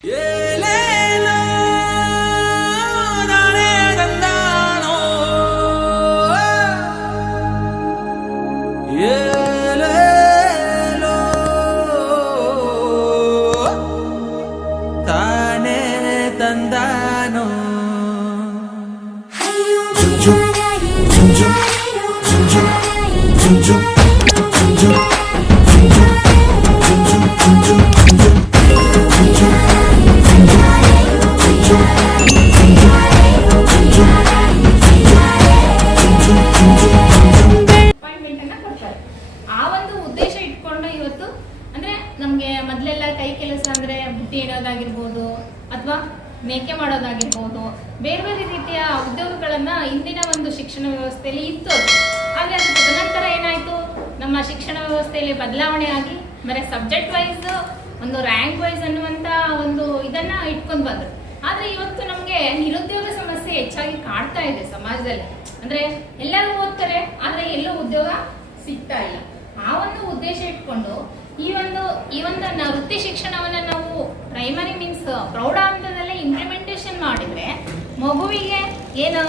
ತಾನೇ ತಂದಾನೋ ಆ ಒಂದು ಉದ್ದೇಶ ಇಟ್ಕೊಂಡು ಇವತ್ತು ಅಂದ್ರೆ ನಮ್ಗೆ ಮೊದ್ಲೆಲ್ಲ ಕೈ ಕೆಲಸ ಅಂದ್ರೆ ಬುಟ್ಟಿ ಇಡೋದಾಗಿರ್ಬೋದು ಅಥವಾ ಮೇಕೆ ಮಾಡೋದಾಗಿರ್ಬೋದು ಬೇರೆ ಬೇರೆ ರೀತಿಯ ಉದ್ಯೋಗಗಳನ್ನ ಇಂದಿನ ಒಂದು ಶಿಕ್ಷಣ ವ್ಯವಸ್ಥೆಯಲ್ಲಿ ಇತ್ತು. ಆದ್ರೆ ಅದು ತದನಂತರ ಏನಾಯ್ತು, ನಮ್ಮ ಶಿಕ್ಷಣ ವ್ಯವಸ್ಥೆಯಲ್ಲಿ ಬದಲಾವಣೆ ಆಗಿ ಬರೀ ಸಬ್ಜೆಕ್ಟ್ ವೈಸ್ ಒಂದು ರ್ಯಾಂಕ್ ವೈಸ್ ಅನ್ನುವಂತ ಒಂದು ಇದನ್ನ ಇಟ್ಕೊಂಡ್ ಬಂದ್ರು. ಆದ್ರೆ ಇವತ್ತು ನಮ್ಗೆ ನಿರುದ್ಯೋಗ ಸಮಸ್ಯೆ ಹೆಚ್ಚಾಗಿ ಕಾಡ್ತಾ ಇದೆ ಸಮಾಜದಲ್ಲಿ. ಅಂದ್ರೆ ಎಲ್ಲರೂ ಓದ್ತಾರೆ, ಆದ್ರೆ ಎಲ್ಲೂ ಉದ್ಯೋಗ ಸಿಗ್ತಾ ಇಲ್ಲ. ಆ ಒಂದು ಉದ್ದೇಶ ಇಟ್ಕೊಂಡು ಈ ಒಂದು ವೃತ್ತಿ ಶಿಕ್ಷಣವನ್ನ ನಾವು ಪ್ರೈಮರಿ ಮೀನ್ಸ್ ಪ್ರೌಢ ಹಂತದಲ್ಲೇ ಇಂಪ್ಲಿಮೆಂಟೇಷನ್ ಮಾಡಿದ್ರೆ ಮಗುವಿಗೆ ಏನು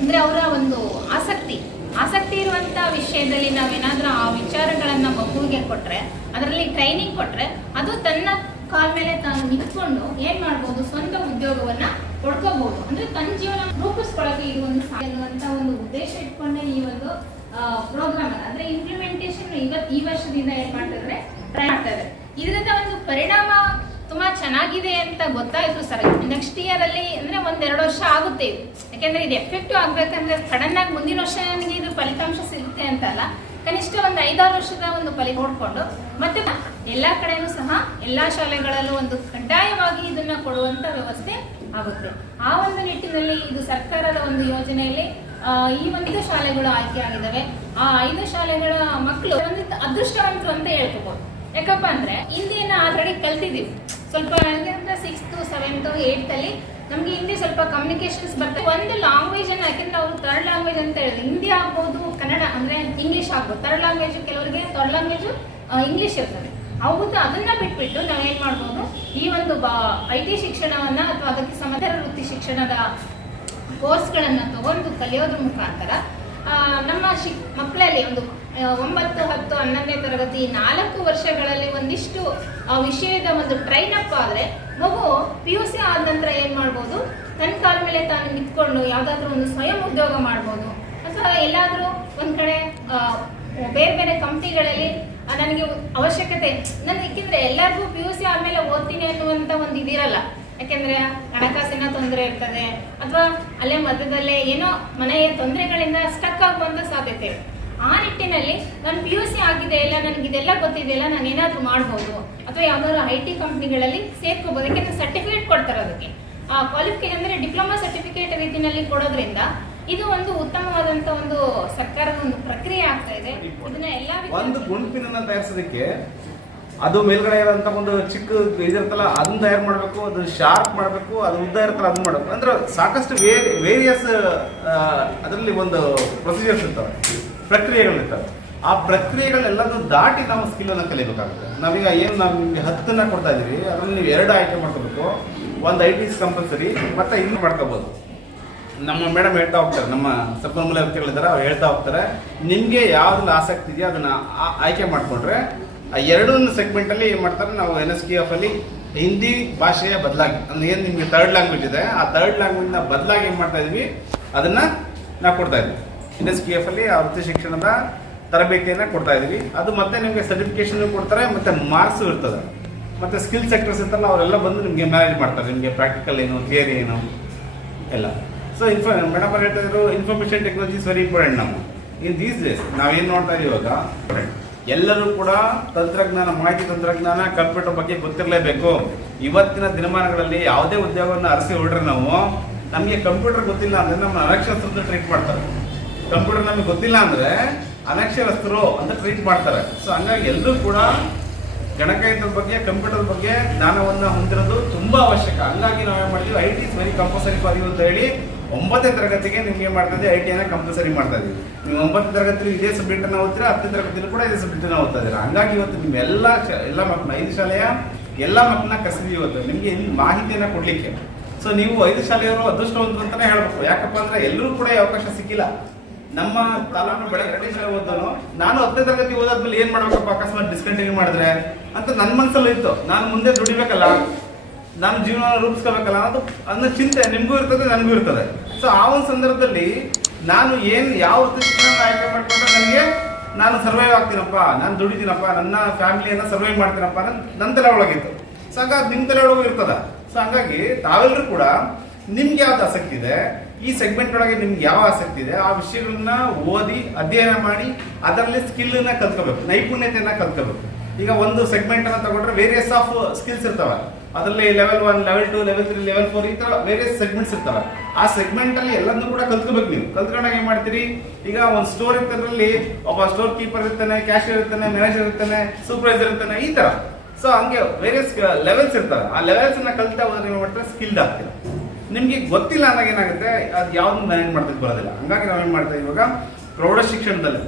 ಅಂದ್ರೆ ಅವರ ಒಂದು ಆಸಕ್ತಿ ಇರುವಂತ ವಿಷಯದಲ್ಲಿ ನಾವೇನಾದ್ರೂ ಆ ವಿಚಾರಗಳನ್ನ ಮಗುವಿಗೆ ಕೊಟ್ರೆ, ಅದರಲ್ಲಿ ಟ್ರೈನಿಂಗ್ ಕೊಟ್ರೆ, ಅದು ತನ್ನ ಕಾಲ ಮೇಲೆ ತಾನು ನಿಂತ್ಕೊಂಡು ಏನ್ ಮಾಡ್ಬೋದು, ಸ್ವಂತ ಉದ್ಯೋಗವನ್ನ ಪಡ್ಕೋಬಹುದು. ಅಂದ್ರೆ ತನ್ನ ಜೀವನ ರೂಪಿಸ್ಕೊಳ್ಳೋಕೆ ಇದು ಒಂದು ಅನ್ನುವಂತ ಒಂದು ಉದ್ದೇಶ ಇಟ್ಕೊಂಡೆ ಈ ಒಂದು ಪ್ರೋಗ್ರಾಮ್ ಅಂದ್ರೆ ಇಂಪ್ಲಿಮೆಂಟೇಷನ್ ಈ ವರ್ಷದಿಂದ ಏನ್ ಮಾಡ್ತಿದ್ರೆ ಟ್ರೈ ಮಾಡ್ತಾ ಇದ್ದಾರೆ. ಇದರಿಂದ ಒಂದು ಪರಿಣಾಮ ತುಂಬಾ ಚೆನ್ನಾಗಿದೆ ಅಂತ ಗೊತ್ತಾಯ್ತು ಸರ್. ನೆಕ್ಸ್ಟ್ ಇಯರ್ ಅಲ್ಲಿ ಅಂದ್ರೆ 1-2 ವರ್ಷ ಆಗುತ್ತೆ ಇದು. ಯಾಕೆಂದ್ರೆ ಇದು ಎಫೆಕ್ಟಿವ್ ಆಗ್ಬೇಕಂದ್ರೆ ಸಡನ್ ಆಗಿ ಮುಂದಿನ ವರ್ಷ ನನಗೆ ಇದು ಫಲಿತಾಂಶ ಸಿಗುತ್ತೆ ಅಂತಲ್ಲ, ಕನಿಷ್ಠ ಒಂದು 5-6 ವರ್ಷದ ಒಂದು ನೋಡ್ಕೊಂಡು ಮತ್ತೆ ಎಲ್ಲಾ ಕಡೆನೂ ಸಹ ಎಲ್ಲಾ ಶಾಲೆಗಳಲ್ಲೂ ಒಂದು ಕಡ್ಡಾಯವಾಗಿ ಇದನ್ನ ಕೊಡುವಂತ ವ್ಯವಸ್ಥೆ ಆಗುತ್ತೆ. ಆ ಒಂದು ನಿಟ್ಟಿನಲ್ಲಿ ಇದು ಸರ್ಕಾರದ ಒಂದು ಯೋಜನೆಯಲ್ಲಿ ಈ 5 ಶಾಲೆಗಳು ಆಯ್ಕೆ ಆಗಿದ್ದಾವೆ. ಆ 5 ಶಾಲೆಗಳ ಮಕ್ಕಳು ಒಂದು ಅದೃಷ್ಟವಂತರು ಅಂತ ಹೇಳ್ಕೋಬಹುದು. ಯಾಕಪ್ಪ ಅಂದ್ರೆ ಹಿಂದಿನ ಆಲ್ರೆಡಿ ಕಲ್ತಿದೀವಿ ಸ್ವಲ್ಪ. ನನಗೆ ಅಂದ್ರೆ 6th 7th 8th ಅಲ್ಲಿ ನಮ್ಗೆ ಹಿಂದಿ ಸ್ವಲ್ಪ ಕಮ್ಯುನಿಕೇಶನ್ಸ್ ಬರ್ತದೆ. ಒಂದು ಲ್ಯಾಂಗ್ವೇಜ್ ಅನ್ನ, ಯಾಕಂದ್ರೆ ಅವ್ರು ಥರ್ಡ್ ಲ್ಯಾಂಗ್ವೇಜ್ ಅಂತ ಹೇಳಿದ್ರೆ ಹಿಂದಿ ಆಗ್ಬೋದು, ಕನ್ನಡ ಅಂದ್ರೆ ಇಂಗ್ಲಿಷ್ ಆಗ್ಬೋದು. ಥರ್ಡ್ ಲ್ಯಾಂಗ್ವೇಜ್ ಕೆಲವರಿಗೆ ಥರ್ಡ್ ಲ್ಯಾಂಗ್ವೇಜ್ ಇಂಗ್ಲಿಷ್ ಇರ್ತದೆ. ಹೌದು, ಅದನ್ನ ಬಿಟ್ಬಿಟ್ಟು ನಾವೇನ್ ಮಾಡ್ಬೋದು, ಈ ಒಂದು IT ಶಿಕ್ಷಣವನ್ನ ಅಥವಾ ಅದಕ್ಕೆ ಸಮಗ್ರ ವೃತ್ತಿ ಶಿಕ್ಷಣದ ಕೋರ್ಸ್ಗಳನ್ನ ತಗೊಂಡು ಕಲಿಯೋದ್ರ ಮುಖಾಂತರ ನಮ್ಮ ಮಕ್ಕಳಲ್ಲಿ ಒಂದು 9, 10, 11ನೇ ತರಗತಿ 4 ವರ್ಷಗಳಲ್ಲಿ ಒಂದಿಷ್ಟು ವಿಷಯದ ಒಂದು ಟ್ರೈನ್ ಅಪ್ ಆದ್ರೆ ಮಗು PUC ಆದ ನಂತರ ಏನ್ ಮಾಡ್ಬೋದು, ತನ್ನ ಕಾಲ ಮೇಲೆ ತಾನು ನಿಂತ್ಕೊಂಡು ಯಾವ್ದಾದ್ರು ಒಂದು ಸ್ವಯಂ ಉದ್ಯೋಗ ಮಾಡ್ಬೋದು. ಅಥವಾ ಎಲ್ಲಾದ್ರೂ ಒಂದ್ ಕಡೆ ಬೇರೆ ಬೇರೆ ಕಂಪ್ನಿಗಳಲ್ಲಿ ನನಗೆ ಅವಶ್ಯಕತೆ ಯಾಕೆಂದ್ರೆ ಎಲ್ಲರಿಗೂ PUC ಆದ್ಮೇಲೆ ಓದ್ತೀನಿ ಅನ್ನುವಂತ ಒಂದು ಇದಿರಲ್ಲ. ಯಾಕೆಂದ್ರೆ ಹಣಕಾಸಿನ ತೊಂದರೆ ಇರ್ತದೆ, ಅಥವಾ ಅಲ್ಲೇ ಮಧ್ಯದಲ್ಲೇ ಏನೋ ಮನೆಯ ತೊಂದರೆಗಳಿಂದ ಸ್ಟಕ್ ಆಗುವಂತ ಸಾಧ್ಯತೆ ಇದೆ. ಆ ನಿಟ್ಟಿನಲ್ಲಿ ನಾನು PUC ಆಗಿದೆ ಇಲ್ಲ, ನನಗೆ ಇದೆಲ್ಲ ಗೊತ್ತಿದೆಯಲ್ಲ, ನಾನು ಏನಾದ್ರೂ ಮಾಡ್ಬೋದು, ಅಥವಾ ಯಾವ್ದಾದ್ರು IT ಕಂಪ್ನಿಗಳಲ್ಲಿ ಸೇರ್ಕೋಬಹುದು. ಯಾಕೆಂದ್ರೆ ಸರ್ಟಿಫಿಕೇಟ್ ಕೊಡ್ತಾರೆ ಅದಕ್ಕೆ. ಕ್ವಾಲಿಫಿಕೇಶನ್ ಅಂದ್ರೆ ಡಿಪ್ಲೊಮಾ ಸರ್ಟಿಫಿಕೇಟ್ ರೀತಿಯಲ್ಲಿ ಕೊಡೋದ್ರಿಂದ ಇದು ಒಂದು ಉತ್ತಮವಾದಂತ ಒಂದು ಸರ್ಕಾರದ ಒಂದು ಪ್ರಕ್ರಿಯೆ ಆಗ್ತಾ ಇದೆ. ಇದನ್ನ ಎಲ್ಲಾ ಒಂದು ಗುಂಪಿನ ತಯಾರಿಸೋದಕ್ಕೆ ಅದು ಮೇಲ್ಗಡೆ ಇರೋಂಥ ಒಂದು ಚಿಕ್ಕ ಇದಿರ್ತಲ್ಲ, ಅದನ್ನ ತಯಾರು ಮಾಡಬೇಕು, ಅದು ಶಾರ್ಪ್ ಮಾಡಬೇಕು, ಅದು ಉದ್ದ ಇರುತ್ತಲ್ಲ ಅದನ್ನ ಮಾಡಬೇಕು. ಅಂದ್ರೆ ಸಾಕಷ್ಟು ವೇರಿಯಸ್ ಅದರಲ್ಲಿ ಒಂದು ಪ್ರೊಸೀಜರ್ಸ್ ಇರ್ತವೆ, ಪ್ರಕ್ರಿಯೆಗಳಿರ್ತವೆ. ಆ ಪ್ರಕ್ರಿಯೆಗಳೆಲ್ಲದೂ ದಾಟಿ ನಾವು ಸ್ಕಿಲ್ಲನ್ನು ಕಲಿಬೇಕಾಗುತ್ತೆ. ನಾವೀಗ ಏನು ನಮಗೆ 10 ಕೊಡ್ತಾ ಇದೀವಿ, ಅದರಲ್ಲಿ ನೀವು 2 ಆಯ್ಕೆ ಮಾಡ್ಕೋಬೇಕು. ಒಂದು ITs ಕಂಪಲ್ಸರಿ, ಮತ್ತೆ ಇನ್ನು ಮಾಡ್ಕೋಬಹುದು. ನಮ್ಮ ಮೇಡಮ್ ಹೇಳ್ತಾ ಹೋಗ್ತಾರೆ, ನಮ್ಮ ಸಂಪನ್ಮೂಲ ವ್ಯಕ್ತಿಗಳಿದ್ದಾರೆ, ಅವ್ರು ಹೇಳ್ತಾ ಹೋಗ್ತಾರೆ, ನಿಮಗೆ ಯಾವ್ದ್ರಲ್ಲಿ ಆಸಕ್ತಿ ಇದೆಯೋ ಅದನ್ನ ಆಯ್ಕೆ ಮಾಡಿಕೊಂಡ್ರೆ ಆ 2 ಸೆಗ್ಮೆಂಟಲ್ಲಿ ಏನು ಮಾಡ್ತಾರೆ, ನಾವು NSQF ಅಲ್ಲಿ ಹಿಂದಿ ಭಾಷೆಯ ಬದಲಾಗಿ ಅಂದ್ರೆ ಏನು ನಿಮಗೆ ಥರ್ಡ್ ಲ್ಯಾಂಗ್ವೇಜ್ ಇದೆ, ಆ ಥರ್ಡ್ ಲ್ಯಾಂಗ್ವೇಜ್ನ ಬದಲಾಗಿ ಏನು ಮಾಡ್ತಾ ಇದೀವಿ, ಅದನ್ನ ನಾವು ಕೊಡ್ತಾ ಇದ್ವಿ. NSQF ಅಲ್ಲಿ ಆ ವೃತ್ತಿ ಶಿಕ್ಷಣದ ತರಬೇತಿಯನ್ನು ಕೊಡ್ತಾ ಇದೀವಿ. ಅದು ಮತ್ತೆ ನಿಮಗೆ ಸರ್ಟಿಫಿಕೇಶನ್ ಕೊಡ್ತಾರೆ, ಮತ್ತೆ ಮಾರ್ಕ್ಸು ಇರ್ತದೆ, ಮತ್ತೆ ಸ್ಕಿಲ್ ಸೆಕ್ಟರ್ಸ್ ಇರ್ತಲ್ಲ, ಅವರೆಲ್ಲ ಬಂದು ನಿಮಗೆ ಮ್ಯಾನೇಜ್ ಮಾಡ್ತಾರೆ. ನಿಮಗೆ ಪ್ರಾಕ್ಟಿಕಲ್ ಏನು, ಥಿಯರಿ ಏನು ಎಲ್ಲ. ಸೊ ಮೇಡಮ್ ಅವ್ರು ಹೇಳ್ತಾ ಇದ್ರು, information technology is very important. ನಾವು ಇನ್ ದೀಸ್ ಡೇಸ್ ನಾವೇನು ನೋಡ್ತಾ ಇದೀವಿ ಇವಾಗ, ಎಲ್ಲರೂ ಕೂಡ ತಂತ್ರಜ್ಞಾನ, ಮಾಹಿತಿ ತಂತ್ರಜ್ಞಾನ, ಕಂಪ್ಯೂಟರ್ ಬಗ್ಗೆ ಗೊತ್ತಿರಲೇಬೇಕು. ಇವತ್ತಿನ ದಿನಮಾನಗಳಲ್ಲಿ ಯಾವುದೇ ಉದ್ಯೋಗವನ್ನು ಅರಸಿ ಹೊರಡ್ರೆ ನಾವು, ನಮಗೆ ಕಂಪ್ಯೂಟರ್ ಗೊತ್ತಿಲ್ಲ ಅಂದ್ರೆ ನಮ್ಮ ಅನಕ್ಷರಸ್ಥರು ಟ್ರೀಟ್ ಮಾಡ್ತಾರೆ. ಕಂಪ್ಯೂಟರ್ ನಮಗೆ ಗೊತ್ತಿಲ್ಲ ಅಂದ್ರೆ ಅನಕ್ಷರಸ್ಥರು ಅಂತ ಟ್ರೀಟ್ ಮಾಡ್ತಾರೆ. ಸೊ ಹಂಗಾಗಿ ಎಲ್ಲರೂ ಕೂಡ ಗಣಕಯಂತ್ರದ ಬಗ್ಗೆ, ಕಂಪ್ಯೂಟರ್ ಬಗ್ಗೆ ಜ್ಞಾನವನ್ನು ಹೊಂದಿರೋದು ತುಂಬಾ ಅವಶ್ಯಕ. ಹಂಗಾಗಿ ನಾವೇನ್ ಮಾಡ್ತೀವಿ, IT is very compulsory for you ಅಂತ ಹೇಳಿ 9ನೇ ತರಗತಿಗೆ ನಿಮ್ಗೆ ಏನ್ ಮಾಡ್ತಾ ಇದ್ದೀವಿ, IT ಅನ್ನ ಕಂಪಲ್ಸರಿ ಮಾಡ್ತಾ ಇದೀವಿ. ನೀವು 9ನೇ ತರಗತಿಯಲ್ಲಿ ಇದೇ ಸಬ್ಜೆಕ್ಟ್ ಅನ್ನ ಓದ್ತೀರಾ, 10ನೇ ತರಗತಿಯಲ್ಲಿ ಕೂಡ ಇದೇ ಸಬ್ಜೆಕ್ಟ್ ಅನ್ನ ಓದ್ತಾ ಇದ್ದೀರಾ. ಹಂಗಾಗಿ ಇವತ್ತು ನಿಮ್ಮೆಲ್ಲ ಮಕ್ಕಳು 5 ಶಾಲೆಯ ಎಲ್ಲ ಮಕ್ಕಳನ್ನ ಕರೆಸಿದೀವಿ ಇವತ್ತು ನಿಮಗೆ ಮಾಹಿತಿಯನ್ನ ಕೊಡ್ಲಿಕ್ಕೆ. ಸೊ ನೀವು 5 ಶಾಲೆಯವರು ಅದೃಷ್ಟವಂತರು ಅಂತಾನೆ ಹೇಳ್ಬೇಕು. ಯಾಕಪ್ಪ ಅಂದ್ರೆ ಎಲ್ಲರೂ ಕೂಡ ಈ ಅವಕಾಶ ಸಿಕ್ಕಿಲ್ಲ. ನಮ್ಮ ತಾಲೂಕು ಬೆಳಗ್ಗೆ 2 ಶಾಲೆ ಓದೋನು, ನಾನು 10ನೇ ತರಗತಿ ಓದಾದ್ಮೇಲೆ ಏನ್ ಮಾಡ್ಬೇಕಪ್ಪ ಅಕಸ್ಮಾತ್ ಡಿಸ್ಕಂಟಿನ್ಯೂ ಮಾಡಿದ್ರೆ ಅಂತ ನನ್ನ ಮನಸ್ಸಲ್ಲಿ ಇತ್ತು. ನಾನು ಮುಂದೆ ದುಡಿಬೇಕಲ್ಲ, ನಾನು ಜೀವನ ರೂಪಿಸ್ಕೋಬೇಕಲ್ಲ ಅನ್ನೋ ಚಿಂತೆ ನಿಮಗೂ ಇರ್ತದೆ, ನನಗೂ ಇರ್ತದೆ. ಸೊ ಆ ಒಂದು ಸಂದರ್ಭದಲ್ಲಿ ನಾನು ಯಾವ ವೃತ್ತಿ ಶಿಕ್ಷಣ ಆಯ್ಕೆ ಮಾಡ್ಕೊಂಡ್ರೆ ನಾನು ಸರ್ವೈವ್ ಆಗ್ತೀನಪ್ಪ, ನಾನು ದುಡಿತೀನಪ್ಪ, ನನ್ನ ಫ್ಯಾಮಿಲಿಯನ್ನ ಸರ್ವೈವ್ ಮಾಡ್ತೀನಪ್ಪ ನನ್ನ ತಲೆ ಒಳಗಿತ್ತು. ಸೊ ಹಂಗಾಗಿ ನಿಮ್ಮ ತಲೆ ಒಳಗೂ ಇರ್ತದ. ಸೊ ಹಂಗಾಗಿ ತಾವೆಲ್ಲರೂ ಕೂಡ ನಿಮ್ಗೆ ಯಾವ್ದು ಆಸಕ್ತಿ ಇದೆ, ಈ ಸೆಗ್ಮೆಂಟ್ ಒಳಗೆ ನಿಮ್ಗೆ ಯಾವ ಆಸಕ್ತಿ ಇದೆ, ಆ ವಿಷಯಗಳನ್ನ ಓದಿ ಅಧ್ಯಯನ ಮಾಡಿ ಅದರಲ್ಲಿ ಸ್ಕಿಲ್ ನ ಕಲ್ತ್ಕೋಬೇಕು, ನೈಪುಣ್ಯತೆಯನ್ನ ಕಲ್ತ್ಕೋಬೇಕು. ಈಗ ಒಂದು ಸೆಗ್ಮೆಂಟ್ ಅನ್ನ ತಗೊಂಡ್ರೆ ವೇರಿಯಸ್ ಆಫ್ ಸ್ಕಿಲ್ಸ್ ಇರ್ತಾವ. ಅದರಲ್ಲಿ ಲೆವೆಲ್ 1, ಲೆವೆಲ್ 2, ಲೆವೆಲ್ 3, ಲೆವೆಲ್ 4 ಈ ತರ ವೇರಿಯಸ್ ಸೆಗ್ಮೆಂಟ್ಸ್ ಇರ್ತಾವೆ. ಆ ಸೆಗ್ಮೆಂಟ್ ಅಲ್ಲಿ ಎಲ್ಲದನ್ನು ಕೂಡ ಕಲ್ತ್ಕೋಬೇಕು. ನೀವು ಕಲ್ತ್ಕೊಂಡಾಗ ಏನ್ ಮಾಡ್ತೀರಿ, ಈಗ ಒಂದು ಸ್ಟೋರ್ ಇರ್ತದ್ರಲ್ಲಿ ಒಬ್ಬ ಸ್ಟೋರ್ ಕೀಪರ್ ಇರ್ತಾನೆ, ಕ್ಯಾಶಿಯರ್ ಇರ್ತಾನೆ, ಮ್ಯಾನೇಜರ್ ಇರ್ತಾನೆ, ಸೂಪರ್ವೈಸರ್ ಇರ್ತಾನೆ, ಈ ತರ. ಸೊ ಹಂಗೆ ವೇರಿಯಸ್ ಲೆವೆಲ್ಸ್ ಇರ್ತವೆ. ಆ ಲೆವೆಲ್ಸ್ ಅನ್ನ ಕಲ್ತಾ ಹೋದ್ರೆ ನೀವು ಮಾಡ್ತಾರೆ ಸ್ಕಿಲ್ಡ್ ಆಗ್ತೀರಾ. ನಿಮ್ಗೆ ಗೊತ್ತಿಲ್ಲ ಅಂದಾಗ ಏನಾಗುತ್ತೆ, ಅದು ಯಾವ್ದು ಮ್ಯಾನೇಜ್ ಮಾಡ್ತಿದ್ ಬರೋದಿಲ್ಲ. ಹಂಗಾಗಿ ನಾವೇನ್ ಮಾಡ್ತೀವಿ, ಇವಾಗ ಪ್ರೌಢ ಶಿಕ್ಷಣದಲ್ಲಿ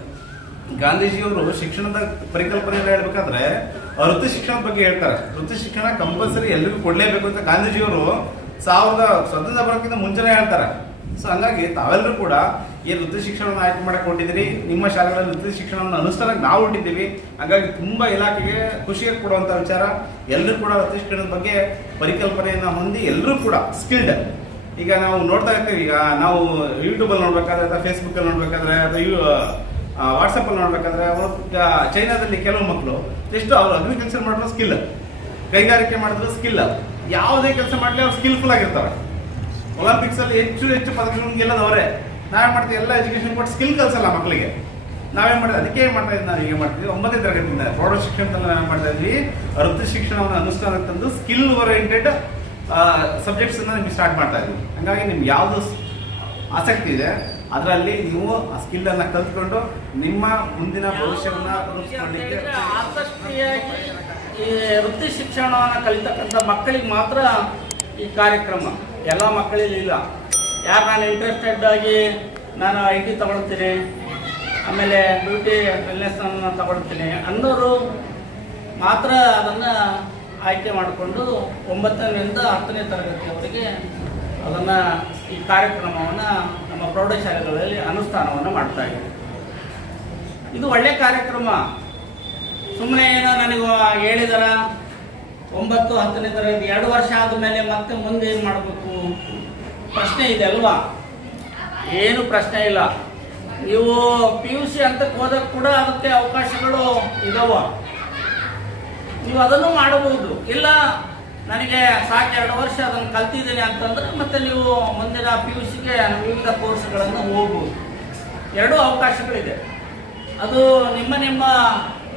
ಗಾಂಧೀಜಿಯವರು ಶಿಕ್ಷಣದ ಪರಿಕಲ್ಪನೆಯನ್ನು ಹೇಳ್ಬೇಕಾದ್ರೆ ವೃತ್ತಿ ಶಿಕ್ಷಣದ ಬಗ್ಗೆ ಹೇಳ್ತಾರೆ. ವೃತ್ತಿ ಶಿಕ್ಷಣ ಕಂಪಲ್ಸರಿ ಎಲ್ರಿಗೂ ಕೊಡ್ಲೇಬೇಕು ಅಂತ ಗಾಂಧೀಜಿಯವರು ಸ್ವತಂತ್ರ ಬರೋಕ್ಕಿಂತ ಮುಂಚೆನೇ ಹೇಳ್ತಾರೆ. ಸೊ ಹಂಗಾಗಿ ತಾವೆಲ್ಲರೂ ಕೂಡ ಈ ವೃತ್ತಿ ಶಿಕ್ಷಣವನ್ನು ಆಯ್ಕೆ ಮಾಡಕ್ಕೆ ಹೊಟ್ಟಿದ್ದೀರಿ. ನಿಮ್ಮ ಶಾಲೆಗಳಲ್ಲಿ ವೃತ್ತಿ ಶಿಕ್ಷಣವನ್ನು ಅನುಷ್ಠಾನಕ್ಕೆ ನಾವು ಹೊಟ್ಟಿದ್ದೀವಿ. ಹಾಗಾಗಿ ತುಂಬಾ ಇಲಾಖೆಗೆ ಖುಷಿಯಾಗಿ ಕೊಡುವಂತ ವಿಚಾರ. ಎಲ್ಲರೂ ಕೂಡ ವೃತ್ತಿ ಶಿಕ್ಷಣದ ಬಗ್ಗೆ ಪರಿಕಲ್ಪನೆಯನ್ನ ಹೊಂದಿ ಎಲ್ಲರೂ ಕೂಡ ಸ್ಕಿಲ್ಡ್. ಈಗ ನಾವು ನೋಡ್ತಾ ಇರ್ತೀವಿ, ಈಗ ನಾವು ಯೂಟ್ಯೂಬ್ ಅಲ್ಲಿ ನೋಡ್ಬೇಕಾದ್ರೆ ಅಥವಾ ಫೇಸ್ಬುಕ್ ಅಲ್ಲಿ ನೋಡ್ಬೇಕಾದ್ರೆ ಅಥವಾ ವಾಟ್ಸಪ್ ಅಲ್ಲಿ ನೋಡ್ಬೇಕಾದ್ರೆ ಚೈನಾದಲ್ಲಿ ಕೆಲವು ಮಕ್ಕಳು ಎಷ್ಟು ಅವ್ರು ಅಗ್ರಿಕಲ್ಚರ್ ಮಾಡಿದ್ರು ಸ್ಕಿಲ್, ಕೈಗಾರಿಕೆ ಮಾಡಿದ್ರು ಸ್ಕಿಲ್, ಯಾವುದೇ ಕೆಲಸ ಮಾಡಲಿ ಅವ್ರು ಸ್ಕಿಲ್ಫುಲ್ ಆಗಿರ್ತಾರೆ. ಒಲಿಂಪಿಕ್ಸ್ ಅಲ್ಲಿ ಹೆಚ್ಚು ಪದಕಗಳನ್ನು ಗೆಲ್ಲದವರೇ. ನಾವೇನ್ ಮಾಡ್ತೀವಿ, ಎಲ್ಲ ಎಜುಕೇಶನ್ ಕೊಟ್ಟು ಸ್ಕಿಲ್ ಕಲ್ಸಲ್ಲ ಮಕ್ಕಳಿಗೆ. ನಾವೇನ್ ಮಾಡಿದ್ವಿ, ಅದಕ್ಕೆ ಏನ್ ಮಾಡ್ತಾ ಇದ್ವಿ, ನಾವು ಈಗ ಮಾಡ್ತೀವಿ 9ನೇ ತರಗತಿಯಿಂದ ಪ್ರೌಢ ಶಿಕ್ಷಣದಲ್ಲಿ ನಾವೇನ್ ಮಾಡ್ತಾ ಇದ್ವಿ, ವೃತ್ತಿ ಶಿಕ್ಷಣವನ್ನು ಅನುಷ್ಠಾನಕ್ಕೆ ತಂದು ಸ್ಕಿಲ್ ಓರಿಯೆಂಟೆಡ್ ಸಬ್ಜೆಕ್ಟ್ಸ್ ಅನ್ನ ನಿಮ್ಗೆ ಸ್ಟಾರ್ಟ್ ಮಾಡ್ತಾ ಇದ್ವಿ. ಹಂಗಾಗಿ ನಿಮ್ಗೆ ಯಾವ್ದು ಆಸಕ್ತಿ ಇದೆ ಅದರಲ್ಲಿ ನೀವು ಆ ಸ್ಕಿಲ್ ಅನ್ನ ಕಲ್ತ್ಕೊಂಡು ನಿಮ್ಮ ಮುಂದಿನ ಭವಿಷ್ಯವನ್ನ ರೂಪಿಸಿಕೊಳ್ಳಿಕ್ಕೆ ಆಸಕ್ತಿಯಾಗಿ ಈ ವೃತ್ತಿ ಶಿಕ್ಷಣವನ್ನು ಕಲಿತಕ್ಕಂಥ ಮಕ್ಕಳಿಗೆ ಮಾತ್ರ ಈ ಕಾರ್ಯಕ್ರಮ. ಎಲ್ಲ ಮಕ್ಕಳಲ್ಲಿ ಇಲ್ಲ. ಯಾರು ನಾನು ಇಂಟ್ರೆಸ್ಟೆಡ್ ಆಗಿ ನಾನು IT ತಗೊಳ್ತೀನಿ, ಆಮೇಲೆ ಬ್ಯೂಟಿ ವೆಲ್ನೆಸ್ ಅನ್ನು ತಗೊಳ್ತೀನಿ ಅನ್ನೋರು ಮಾತ್ರ ಅದನ್ನು ಆಯ್ಕೆ ಮಾಡಿಕೊಂಡು 9ನೇಯಿಂದ 10ನೇ ತರಗತಿಯವರೆಗೆ ಅದನ್ನು ಈ ಕಾರ್ಯಕ್ರಮವನ್ನು ನಮ್ಮ ಪ್ರೌಢಶಾಲೆಗಳಲ್ಲಿ ಅನುಷ್ಠಾನವನ್ನು ಮಾಡ್ತಾ ಇದ್ದೀವಿ. ಇದು ಒಳ್ಳೆಯ ಕಾರ್ಯಕ್ರಮ. ಸುಮ್ಮನೆ ಏನೋ ನನಗೆ ಹೇಳಿದಾರ 9, 10ನೇ ತರಗತಿ 2 ವರ್ಷ ಆದಮೇಲೆ ಮತ್ತೆ ಮುಂದೆ ಏನು ಮಾಡಬೇಕು ಪ್ರಶ್ನೆ ಇದೆ ಅಲ್ವಾ? ಏನು ಪ್ರಶ್ನೆ ಇಲ್ಲ. ನೀವು PUC ಹಂತಕ್ಕೆ ಹೋದಕ್ಕೆ ಕೂಡ ಅದಕ್ಕೆ ಅವಕಾಶಗಳು ಇದಾವ. ನೀವು ಅದನ್ನು ಮಾಡಬಹುದು. ಇಲ್ಲ ನನಗೆ ಸಾಕು 2 ವರ್ಷ ಅದನ್ನು ಕಲ್ತಿದ್ದೀನಿ ಅಂತಂದ್ರೆ ಮತ್ತೆ ನೀವು ಮುಂದಿನ PUCಗೆ ವಿವಿಧ ಕೋರ್ಸ್ಗಳನ್ನು ಹೋಗ್ಬೋದು. 2 ಅವಕಾಶಗಳಿದೆ. ಅದು ನಿಮ್ಮ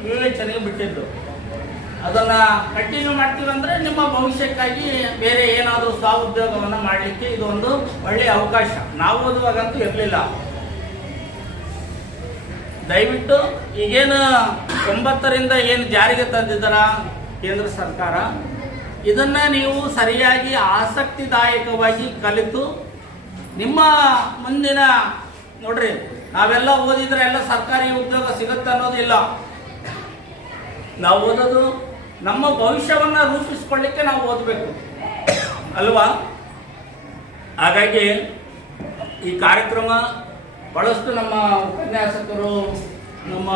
ವಿವೇಚನೆಗೆ ಬಿಟ್ಟಿದ್ದು. ಅದನ್ನು ಕಂಟಿನ್ಯೂ ಮಾಡ್ತೀವಂದ್ರೆ ನಿಮ್ಮ ಭವಿಷ್ಯಕ್ಕಾಗಿ ಬೇರೆ ಏನಾದರೂ ಸ್ವಉದ್ಯೋಗವನ್ನು ಮಾಡಲಿಕ್ಕೆ ಇದು ಒಂದು ಒಳ್ಳೆಯ ಅವಕಾಶ. ನಾವು ಓದುವಾಗಂತೂ ಇರಲಿಲ್ಲ. ದಯವಿಟ್ಟು ಈಗೇನು 9ರಿಂದ ಏನು ಜಾರಿಗೆ ತಂದಿದ್ದಾರ ಕೇಂದ್ರ ಸರ್ಕಾರ, ಇದನ್ನು ನೀವು ಸರಿಯಾಗಿ ಆಸಕ್ತಿದಾಯಕವಾಗಿ ಕಲಿತು ನಿಮ್ಮ ಮುಂದಿನ ನೋಡ್ರಿ, ನಾವೆಲ್ಲ ಓದಿದ್ರೆ ಎಲ್ಲ ಸರ್ಕಾರಿ ಉದ್ಯೋಗ ಸಿಗುತ್ತೆ ಅನ್ನೋದಿಲ್ಲ. ನಾವು ಓದೋದು ನಮ್ಮ ಭವಿಷ್ಯವನ್ನು ರೂಪಿಸ್ಕೊಳ್ಳಿಕ್ಕೆ ನಾವು ಓದಬೇಕು ಅಲ್ವಾ? ಹಾಗಾಗಿ ಈ ಕಾರ್ಯಕ್ರಮ ಬಹಳಷ್ಟು ನಮ್ಮ ಉಪನ್ಯಾಸಕರು, ನಮ್ಮ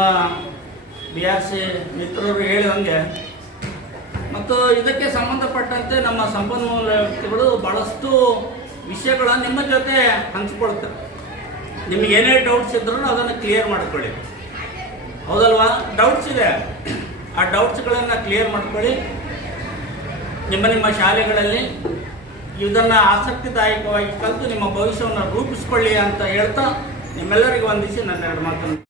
BRC ಮಿತ್ರರು ಹೇಳಿದಂಗೆ ಮತ್ತು ಇದಕ್ಕೆ ಸಂಬಂಧಪಟ್ಟಂತೆ ನಮ್ಮ ಸಂಪನ್ಮೂಲ ವ್ಯಕ್ತಿಗಳು ಬಹಳಷ್ಟು ವಿಷಯಗಳನ್ನು ನಿಮ್ಮ ಜೊತೆ ಹಂಚಿಕೊಳ್ತಾರೆ. ನಿಮಗೆ ಏನೇ ಡೌಟ್ಸ್ ಇದ್ರೂ ಅದನ್ನು ಕ್ಲಿಯರ್ ಮಾಡ್ಕೊಳ್ಳಿ. ಹೌದಲ್ವಾ? ಡೌಟ್ಸ್ ಇದೆ, ಆ ಡೌಟ್ಸ್ಗಳನ್ನು ಕ್ಲಿಯರ್ ಮಾಡ್ಕೊಳ್ಳಿ. ನಿಮ್ಮ ಶಾಲೆಗಳಲ್ಲಿ ಇದನ್ನು ಆಸಕ್ತಿದಾಯಕವಾಗಿ ಕಲಿತು ನಿಮ್ಮ ಭವಿಷ್ಯವನ್ನು ರೂಪಿಸ್ಕೊಳ್ಳಿ ಅಂತ ಹೇಳ್ತಾ ನಿಮ್ಮೆಲ್ಲರಿಗೂ ವಂದಿಸಿ ನನ್ನ 2 ಮಾತನ್ನು